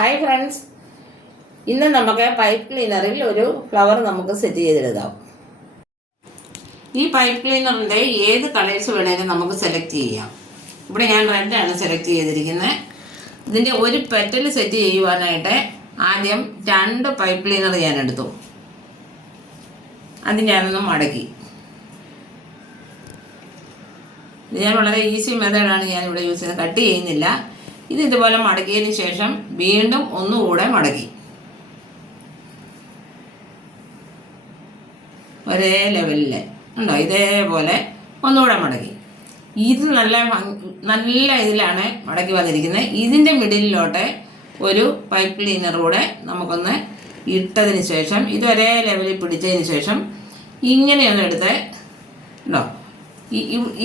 Hi friends, ഇന്ന് നമുക്ക് pipe ക്ലീനറിൽ ഒരു ഫ്ലവർ നമുക്ക് സെറ്റ് ചെയ്തെടുക്കാം. ഈ പൈപ്പ് ക്ലീനറിൻ്റെ ഏത് കളേഴ്സ് വേണേലും നമുക്ക് സെലക്ട് ചെയ്യാം. ഇവിടെ ഞാൻ റെഡാണ് സെലക്ട് ചെയ്തിരിക്കുന്നത്. ഇതിൻ്റെ ഒരു പെറ്റൽ സെറ്റ് ചെയ്യുവാനായിട്ട് ആദ്യം 2 പൈപ്പ് ക്ലീനർ ഞാൻ എടുത്തു. അത് ഞാനൊന്ന് മടക്കി. ഇത് ഞാൻ വളരെ ഈസി മെത്തേഡാണ് ഞാനിവിടെ യൂസ് ചെയ്യുന്നത്. കട്ട് ചെയ്യുന്നില്ല. ഇത് ഇതുപോലെ മടക്കിയതിന് ശേഷം വീണ്ടും ഒന്നുകൂടെ മടക്കി ഒരേ ലെവലിൽ ഉണ്ടോ, ഇതേപോലെ ഒന്നുകൂടെ മടക്കി. ഇത് നല്ല ഇതിലാണ് മടക്കി വന്നിരിക്കുന്നത്. ഇതിൻ്റെ മിഡിലോട്ട് ഒരു പൈപ്പ് ക്ലീനറൂടെ നമുക്കൊന്ന് ഇട്ടതിന് ശേഷം ഇത് ഒരേ ലെവലിൽ പിടിച്ചതിന് ശേഷം ഇങ്ങനെയൊന്ന് എടുത്ത് ഉണ്ടോ,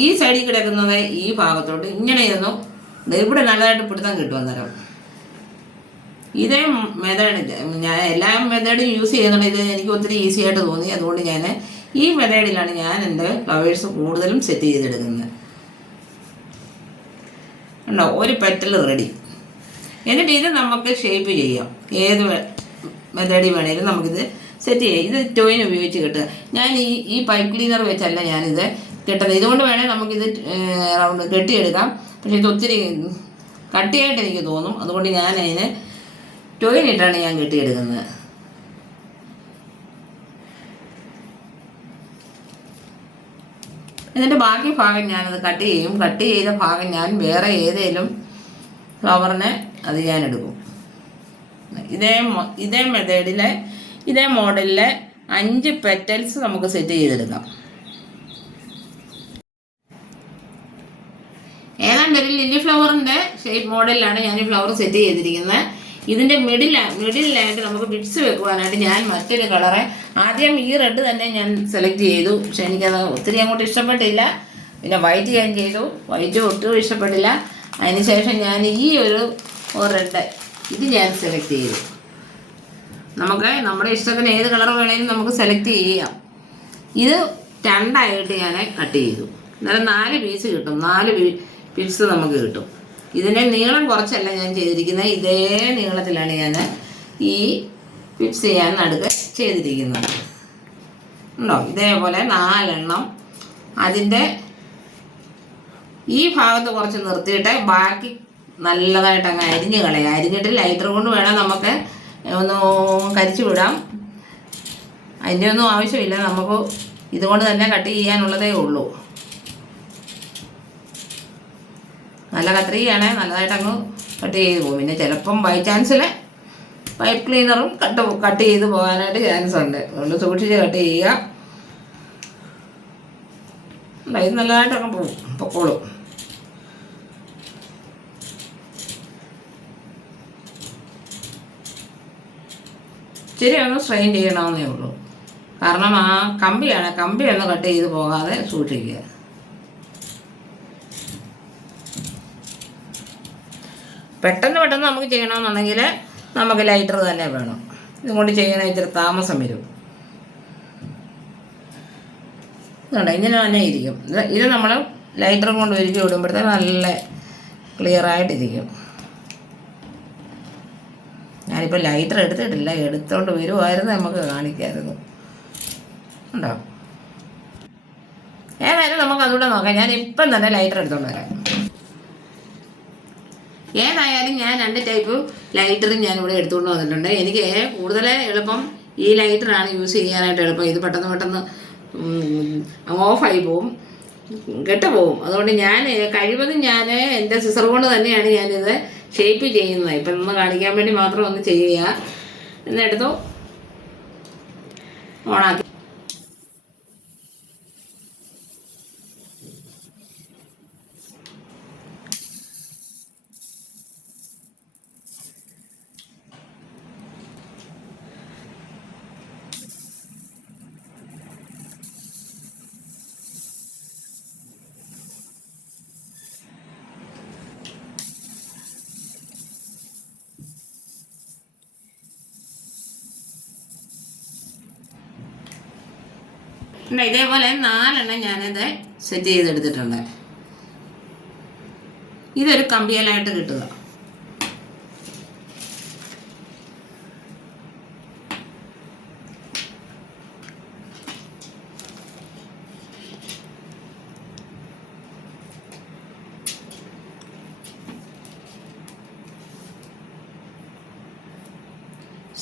ഈ സൈഡിൽ കിടക്കുന്നത് ഈ ഭാഗത്തോട്ട് ഇങ്ങനെയൊന്നു ഇവിടെ നല്ലതായിട്ട് പിടുത്തം കിട്ടും. അന്നേരം ഇതേ മെത്തേഡ് ഞാൻ എല്ലാ മെത്തേഡും യൂസ് ചെയ്യുന്നുണ്ട്. ഇത് എനിക്ക് ഒത്തിരി ഈസി ആയിട്ട് തോന്നി. അതുകൊണ്ട് ഞാൻ ഈ മെത്തേഡിലാണ് ഞാൻ എൻ്റെ ഫ്ലവേഴ്സ് കൂടുതലും സെറ്റ് ചെയ്തെടുക്കുന്നത്. ഉണ്ടോ, ഒരു പെറ്റൽ റെഡി. എന്നിട്ട് ഇത് നമുക്ക് ഷേപ്പ് ചെയ്യാം. ഏത് മെത്തേഡിൽ വേണേലും നമുക്കിത് സെറ്റ് ചെയ്യാം. ഇത് ടോയിൻ ഉപയോഗിച്ച് കെട്ടുക. ഞാൻ ഈ പൈപ്പ് ക്ലീനർ വെച്ചല്ല ഞാനിത് കെട്ടുന്നത്. ഇതുകൊണ്ട് വേണേൽ നമുക്കിത് റൗണ്ട് കെട്ടിയെടുക്കാം. പക്ഷേ ഇത് ഒത്തിരി കട്ടിയായിട്ട് എനിക്ക് തോന്നും. അതുകൊണ്ട് ഞാൻ അതിന് ടോയിനിട്ടാണ് ഞാൻ കെട്ടിയെടുക്കുന്നത്. എന്നിട്ട് ബാക്കി ഭാഗം ഞാനത് കട്ട് ചെയ്യും. കട്ട് ചെയ്ത ഭാഗം ഞാൻ വേറെ ഏതെങ്കിലും ഫ്ലവറിനെ അത് ഞാൻ എടുക്കും. ഇതേ മെത്തേഡിലെ ഇതേ മോഡലിലെ 5 പെറ്റൽസ് നമുക്ക് സെറ്റ് ചെയ്തെടുക്കാം. ഏതാണ്ട് ഒരു ലില്ലി ഫ്ലവറിൻ്റെ ഷേപ്പ് മോഡലിലാണ് ഞാൻ ഈ ഫ്ലവർ സെറ്റ് ചെയ്തിരിക്കുന്നത്. ഇതിൻ്റെ മിഡിലായിട്ട് നമുക്ക് ബിഡ്സ് വെക്കുവാനായിട്ട് ഞാൻ മറ്റൊരു കളറെ ആദ്യം ഈ റെഡ് തന്നെ ഞാൻ സെലക്ട് ചെയ്തു. പക്ഷെ എനിക്കത് ഒത്തിരി അങ്ങോട്ട് ഇഷ്ടപ്പെട്ടില്ല. പിന്നെ വൈറ്റ് ഞാൻ ചെയ്തു. വൈറ്റ് ഒട്ടും ഇഷ്ടപ്പെട്ടില്ല. അതിനുശേഷം ഞാൻ ഈ ഒരു റെഡ് ഇത് ഞാൻ സെലക്ട് ചെയ്തു. നമുക്ക് നമ്മുടെ ഇഷ്ടത്തിന് ഏത് കളർ വേണമെങ്കിലും നമുക്ക് സെലക്ട് ചെയ്യാം. ഇത് 2 ആയിട്ട് ഞാൻ കട്ട് ചെയ്തു. എന്നാലും 4 പീസ് കിട്ടും. 4 പീസ് നമുക്ക് കിട്ടും. ഇതിൻ്റെ നീളം കുറച്ചല്ല ഞാൻ ചെയ്തിരിക്കുന്നത്. ഇതേ നീളത്തിലാണ് ഞാൻ ഈ പിക്സ് ചെയ്യാൻ നടുക്ക് ചെയ്തിരിക്കുന്നത്. ഉണ്ടോ, ഇതേപോലെ 4 എണ്ണം അതിൻ്റെ ഈ ഭാഗത്ത് കുറച്ച് നിർത്തിയിട്ട് ബാക്കി നല്ലതായിട്ട് അങ്ങ് അരിഞ്ഞ് കളയാം. അരിഞ്ഞിട്ട് ലൈറ്റർ കൊണ്ട് വേണം നമുക്ക് ഒന്ന് കരിച്ചു വിടാം. അതിൻ്റെ ഒന്നും ആവശ്യമില്ല. നമുക്ക് ഇതുകൊണ്ട് തന്നെ കട്ട് ചെയ്യാനുള്ളതേ ഉള്ളൂ. നല്ല കത്രികയാണ്, നല്ലതായിട്ട് അങ്ങ് കട്ട് ചെയ്ത് പോകും. പിന്നെ ചിലപ്പം ബൈ ചാൻസിൽ പൈപ്പ് ക്ലീനറും കട്ട് ചെയ്ത് പോകാനായിട്ട് ചാൻസ് ഉണ്ട്. അതുകൊണ്ട് സൂക്ഷിച്ച് കട്ട് ചെയ്യുക. ഇത് നല്ലതായിട്ട് അങ്ങ് പൊക്കോളും. ഇച്ചിരി ഒന്ന് സ്ട്രെയിൻ ചെയ്യണമെന്നേ ഉള്ളൂ. കാരണം ആ കമ്പിയൊന്ന് കട്ട് ചെയ്ത് പോകാതെ സൂക്ഷിക്കുക. പെട്ടെന്ന് നമുക്ക് ചെയ്യണമെന്നുണ്ടെങ്കിൽ നമുക്ക് ലൈറ്റർ തന്നെ വേണം. ഇതുകൊണ്ട് ചെയ്യണ ഇച്ചിരി താമസം വരും. ഇതുണ്ട്, ഇങ്ങനെ തന്നെ ഇരിക്കും. ഇത് നമ്മൾ ലൈറ്ററും കൊണ്ട് ഒരുക്കി വിടുമ്പോഴത്തേക്ക് നല്ല ക്ലിയറായിട്ടിരിക്കും. ഞാനിപ്പോൾ ലൈറ്റർ എടുത്തിട്ടില്ല. എടുത്തോണ്ട് വരുമായിരുന്നു, നമുക്ക് കാണിക്കായിരുന്നു. ഉണ്ടോ, ഏതായാലും നമുക്ക് അതുകൂടെ നോക്കാം. ഞാൻ ഇപ്പം തന്നെ ലൈറ്റർ എടുത്തോണ്ട് വരാം. ഏതായാലും ഞാൻ 2 ടൈപ്പ് ലൈറ്ററും ഞാനിവിടെ എടുത്തുകൊണ്ട് വന്നിട്ടുണ്ട്. എനിക്ക് കൂടുതൽ എളുപ്പം ഈ ലൈറ്ററാണ് യൂസ് ചെയ്യാനായിട്ട് എളുപ്പം. ഇത് പെട്ടെന്ന് ഓഫായി പോവും, കെട്ടുപോകും. അതുകൊണ്ട് ഞാൻ കഴിവതും ഞാൻ എൻ്റെ സിസർ കൊണ്ട് തന്നെയാണ് ഞാനിത് ഷേപ്പ് ചെയ്യുന്നത്. ഇപ്പം ഒന്ന് കാണിക്കാൻ വേണ്ടി മാത്രം ഒന്ന് ചെയ്യുക. എന്നെടുത്തു ഓണാക്കി. ഇതേപോലെ 4 എണ്ണം ഞാനിത് സെറ്റ് ചെയ്തെടുത്തിട്ടുണ്ട്. ഇതൊരു കമ്പിയലായിട്ട് കിട്ടുക.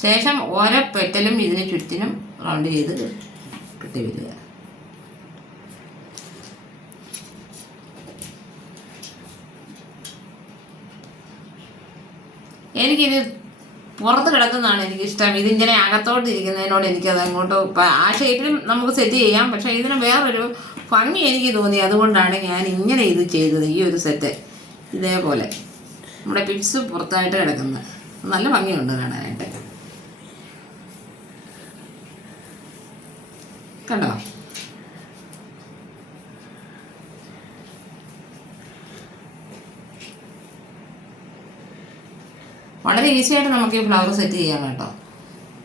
ശേഷം ഓരോ പെറ്റലും ഇതിന് ചുറ്റിനും റൗണ്ട് ചെയ്ത് കെട്ടി വരിക. എനിക്കിത് പുറത്ത് കിടക്കുന്നതാണ് എനിക്കിഷ്ടം. ഇതിങ്ങനെ അകത്തോട്ട് ഇരിക്കുന്നതിനോട് എനിക്കത് അങ്ങോട്ട് ആ ഷേപ്പിലും നമുക്ക് സെറ്റ് ചെയ്യാം. പക്ഷേ ഇതിന് വേറൊരു ഭംഗി എനിക്ക് തോന്നി. അതുകൊണ്ടാണ് ഞാൻ ഇങ്ങനെ ഇത് ചെയ്തത്. ഈ ഒരു സെറ്റ് ഇതേപോലെ നമ്മുടെ പിപ്സ് പുറത്തായിട്ട് കിടക്കുന്നത് നല്ല ഭംഗിയുണ്ട് കാണാനായിട്ട്. കണ്ടോ? വളരെ ഈസി ആയിട്ട് നമുക്ക് ഈ ഫ്ലവർ സെറ്റ് ചെയ്യാം കേട്ടോ.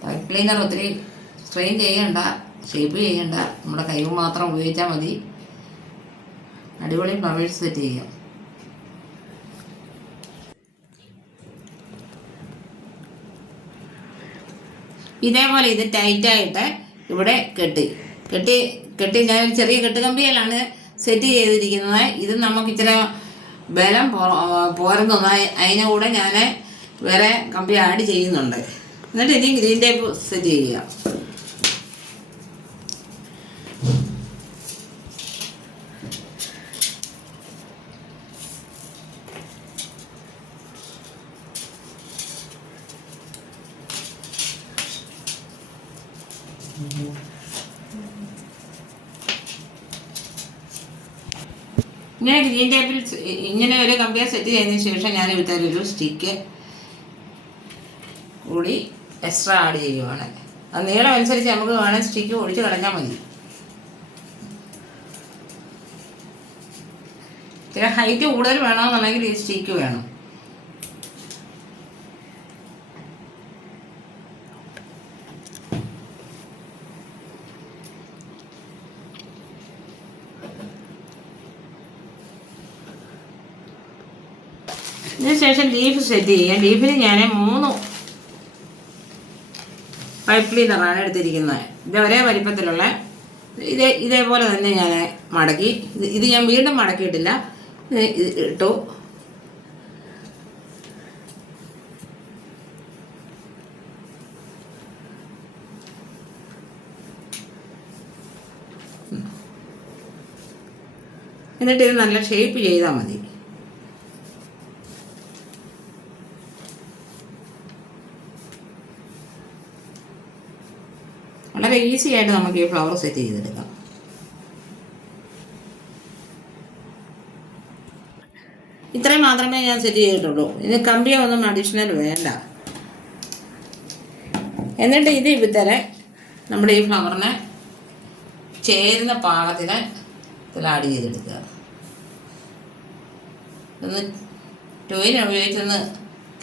പൈപ്പ് ക്ലീനർ ഒത്തിരി സ്ട്രെയിൻ ചെയ്യണ്ട, ഷേപ്പ് ചെയ്യണ്ട, നമ്മുടെ കൈ മാത്രം ഉപയോഗിച്ചാൽ മതി. അടിപൊളി ഫ്ലവേഴ്സ് സെറ്റ് ചെയ്യാം. ഇതേപോലെ ഇത് ടൈറ്റായിട്ട് ഇവിടെ കെട്ടി ഞാൻ ചെറിയ കെട്ടുകമ്പിയിലാണ് സെറ്റ് ചെയ്തിരിക്കുന്നത്. ഇത് നമുക്ക് ഇച്ചിരി ബലം പോരുന്നതായി അതിനെ കൂടെ ഞാൻ വേറെ കമ്പി ആഡ് ചെയ്യുന്നുണ്ട്. എന്നിട്ട് ഇനി ഗ്രീൻ ടേപ്പ് സെറ്റ് ചെയ്യുക. ഇങ്ങനെ ഗ്രീൻ ടേപ്പിൽ ഇങ്ങനെ ഒരു കമ്പിയെ സെറ്റ് ചെയ്തതിന് ശേഷം ഞാൻ ഇവിടുത്തെ സ്റ്റിക്ക് കൂടി എക്സ്ട്രാ ആഡ് ചെയ്യുവാണ്. അത് നീളം അനുസരിച്ച് നമുക്ക് വേണേൽ സ്റ്റിക്ക് ഒഴിച്ച് കളഞ്ഞാൽ മതി. ചില ഹൈറ്റ് കൂടുതൽ വേണമെന്നുണ്ടെങ്കിൽ ഈ സ്റ്റിക്ക് വേണം. ഇതിനുശേഷം ലീഫ് സെറ്റ് ചെയ്യാം. ലീഫിന് ഞാൻ 3 പൈപ്പ് ക്ലീനറാണ് എടുത്തിരിക്കുന്നത്. ഇത് ഒരേ വലിപ്പത്തിലുള്ള ഇതേപോലെ തന്നെ ഞാൻ മടക്കി. ഇത് ഞാൻ വീണ്ടും മടക്കിയിട്ടില്ല, ഇട്ടു. എന്നിട്ട് ഇത് നല്ല ഷേപ്പ് ചെയ്താൽ മതി. വളരെ ഈസി ആയിട്ട് നമുക്ക് ഈ ഫ്ലവർ സെറ്റ് ചെയ്തെടുക്കാം. ഇത്രയും മാത്രമേ ഞാൻ സെറ്റ് ചെയ്തിട്ടുള്ളൂ. ഇനി കമ്പിയോ ഒന്നും അഡീഷണൽ വേണ്ട. എന്നിട്ട് ഇത് ഇവിത്തരെ നമ്മുടെ ഈ ഫ്ലവറിനെ ചേരുന്ന പാകത്തിന് ഇതിൽ ആഡ് ചെയ്തെടുക്കുക. ഒന്ന് ടോയിന് ഉപയോഗിച്ചൊന്ന്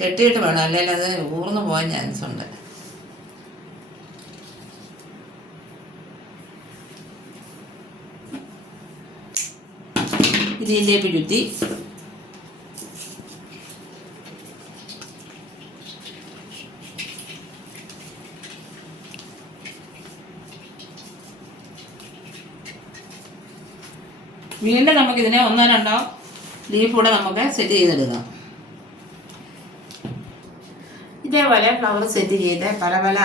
കെട്ടിയിട്ട് വേണം, അല്ലെങ്കിൽ അത് ഊർന്നു പോകാൻ ചാൻസ് ഉണ്ട്. ഇതിൻ്റെ പിഴുത്തി വീണ്ടും നമുക്കിതിനെ 1-2 ലീഫ് കൂടെ നമുക്ക് സെറ്റ് ചെയ്തെടുക്കാം. ഇതേപോലെ ഫ്ലവർ സെറ്റ് ചെയ്ത് പല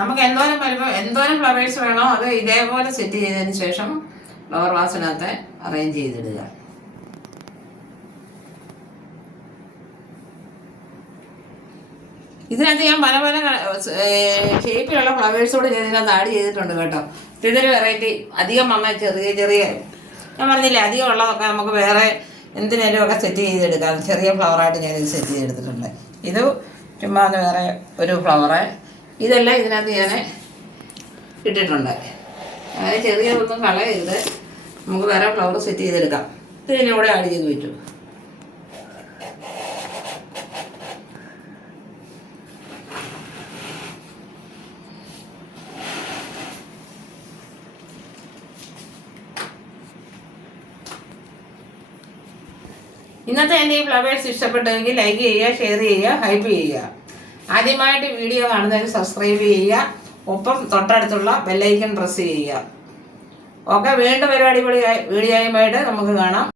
നമുക്ക് എന്തോരം ഫ്ലവേഴ്സ് വേണോ അത് ഇതേപോലെ സെറ്റ് ചെയ്തതിന് ശേഷം ഫ്ലവർ വാസിനകത്ത് അറേഞ്ച് ചെയ്തിടുക. ഇതിനകത്ത് ഞാൻ പല ഷേപ്പിലുള്ള ഫ്ലവേഴ്സോട് ഞാൻ ഇതിനകത്ത് ആഡ് ചെയ്തിട്ടുണ്ട് കേട്ടോ. ഇതൊരു വെറൈറ്റി. അധികം ചെറിയ ഞാൻ പറഞ്ഞില്ലേ, അധികം ഉള്ളതൊക്കെ നമുക്ക് വേറെ എന്തിനേലും ഒക്കെ സെറ്റ് ചെയ്തെടുക്കാം. ചെറിയ ഫ്ലവറായിട്ട് ഞാനിത് സെറ്റ് ചെയ്തെടുത്തിട്ടുണ്ട്. ഇത് ചുമ്മാ വേറെ ഒരു ഫ്ലവറ്. ഇതെല്ലാം ഇതിനകത്ത് ഞാൻ ഇട്ടിട്ടുണ്ട്. അങ്ങനെ ചെറിയതൊന്നും കളയരുത്. നമുക്ക് വേറെ ഫ്ലവർ സെറ്റ് ചെയ്തെടുക്കാം. ഇതിനെ കൂടെ ആഡ് ചെയ്ത് വെച്ചു. ഇന്നത്തെ എൻ്റെ ഈ ഫ്ലവേഴ്സ് ഇഷ്ടപ്പെട്ടെങ്കിൽ ലൈക്ക് ചെയ്യുക, ഷെയർ ചെയ്യുക, ഹൈപ്പ് ചെയ്യുക. ആദ്യമായിട്ട് വീഡിയോ കാണുന്നതിന് സബ്സ്ക്രൈബ് ചെയ്യുക. ഒപ്പം തൊട്ടടുത്തുള്ള ബെല്ലൈക്കൺ പ്രസ് ചെയ്യുക. ഓക്കെ, വീണ്ടും ഒരു അടിപൊളി വീഡിയോയുമായിട്ട് നമുക്ക് കാണാം.